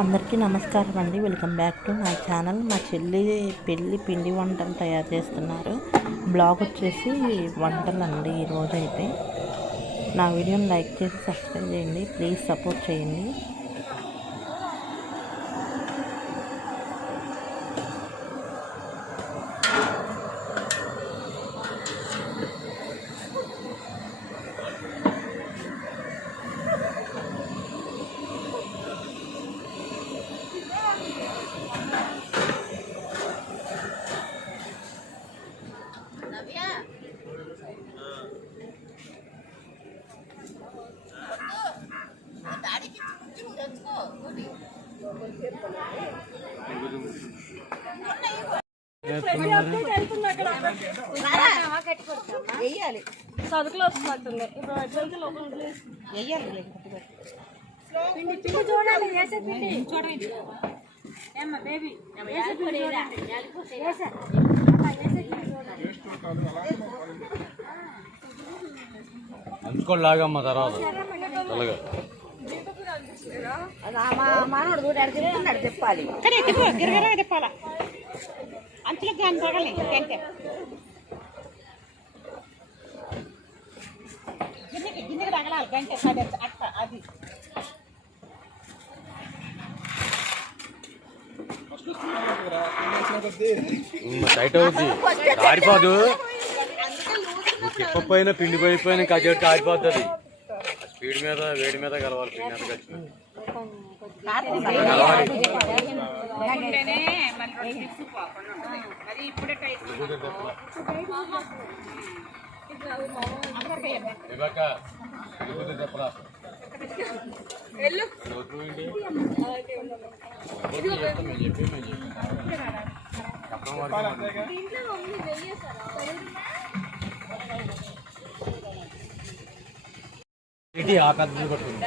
అందరికీ నమస్కారం అండి. వెల్కమ్ బ్యాక్ టు నా ఛానల్. మా చెల్లి పెళ్ళి పిండి వంటలు తయారు చేస్తున్నారు. బ్లాగ్ వచ్చేసి వంటలు అండి ఈరోజు అయితే నా వీడియోని లైక్ చేసి సబ్స్క్రైబ్ చేయండి. ప్లీజ్ సపోర్ట్ చేయండి. సరుకులు వస్తున్నట్టుంది. ఇప్పుడు అడ్జల్కి లోపల ప్లీజ్ వెయ్యాలి పిండి పిండి చూడండి వేసే పిండి. చూడండి. ఏమ్మా బేబీ వేసే పిండి చూడండి. వేసే. అమ్మా, వేసే పిండి చూడండి. అంచుకోండి లాగమ్మ తర్వాత మా మనోడు చూడు అడిగి తిప్పుతున్నాడు? తిప్పాలి. గిరగిరా తిప్పాలా? అంచులకు కానీ తగలి ఇంకంటే? గిన్నెకి గిన్నెకి తగలాలి గంటే అది అట్ట అది. ఉమ్, టైట్ అవుద్ది. ఆరిపోదు. తిప్పపోయిన పిండి పోయిపోయిన కారిపోతుంది స్పీడ్ మీద వేడి మీద కలవాలి పిండి అంత కలిసి ఇవాక తిరుగుతుంది చెప్పరా వద్దు ఆ పెద్దది పట్టుకుంది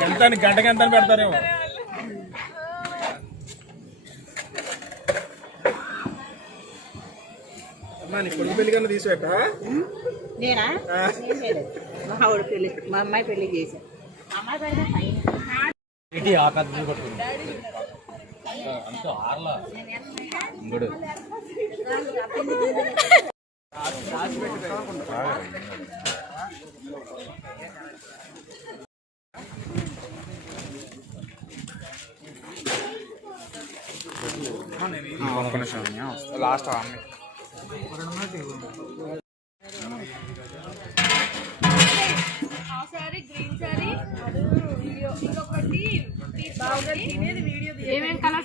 ఎంత అని గంటకి ఎంత అని పెడతారేమో కొడుకు పెళ్ళి కన్నా తీసిపెట్ట నేనా. మా ఆవిడ పెళ్ళి మా అమ్మాయి పెళ్ళి చేశాను అమ్మాయి పెళ్ళి ఏంటి ఆ పెద్దది పట్టుకుంది అంతా ఆర్లా ఇంకోడు లాస్ట్ అమ్మాయి ఆ సారీ గ్రీన్ సారీ వీడియో ఇంకొకటి తినేది వీడియో ఏమేం కలర్స్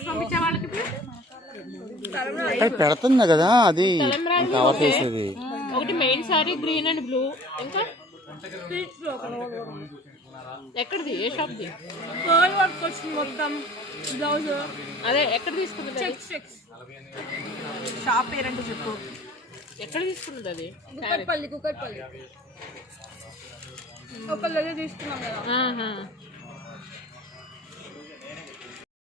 పంపించే వాళ్ళకి అది పెడుతుంది కదా అది కవర్ చేసేది. ఒకటి main sorry green and blue. ఇంకా? ఎక్కడిది? ఏ షాప్ది? గర్ల్ వర్క్ వచ్చింది మొత్తం. బ్లౌజ్. అదే ఎక్కడ తీసుకున్నది అది? Checks checks. షాప్ పేరంటే చెప్పు. ఎక్కడ తీసుకున్నది అది? కుక్కట్పల్లి కుక్కట్పల్లి. ఒకళ్ళదే తీసుకున్నాం కదా. ఆహా.